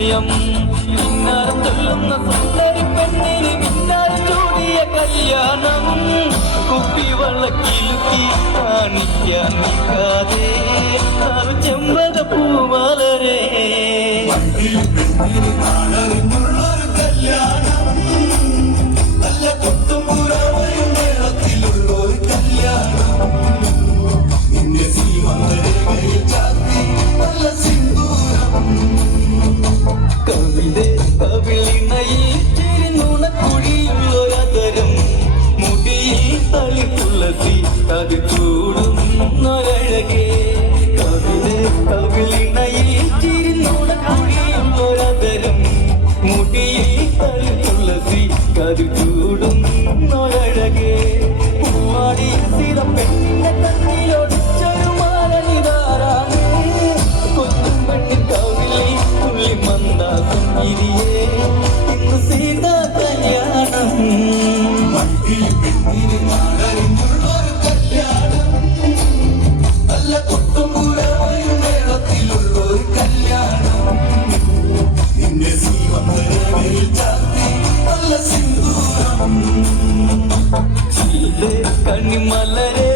മിന്നാരം ചൊല്ലുന്ന സുന്ദരി പെണ്ണിന് മിന്നാരം ചൂടിയ കല്യാണം കുപ്പിവെള്ളക്കിലുക്കി കാണിക്കാൻ നിൽക്കാതെ ചെമ്പക പൂവലരെ കല്യാണം നല്ല കൊത്തും പുറവയും മേളത്തിലുള്ളൊരു കല്യാണം നിന്റെ സീമന്തരേഖയിൽ ചാത്തി നല്ല സിന്ദൂരം കവിത കവിളിണയിൽ തിരിനുണക്കുഴിയുള്ളൊരതരം മുടിയിൽ തളിത്തുളസി അത് ചൂടുന്നൊരഴകേ കവിത കവിളിണയിൽ തിരിനുണക്കുഴിയുള്ളൊരതരം മുടിയിൽ തളിത്തുളസി അത് ചൂടുന്നൊരഴകേ പൂവാടിയ സ്ഥിര പെണ്ണിന്റെ കണ്ണിലൊടിച്ചൊരു മാലനിതാരാണ് കൊച്ചും പെണ്ണി കവിളി തുള്ളി മന്ദാസം ഇരിയേ ഇന്ന് സീതാ കല്യാണം മാലരിഞ്ഞുള്ളൊരു കല്യാണം നല്ല കൊട്ടും പുറവയും മേളത്തിലുള്ളൊരു കല്യാണം നിന്റെ സീമന്തരേഖയിൽ ചാത്തി നല്ല സിന്ദൂരം കണിമലരെ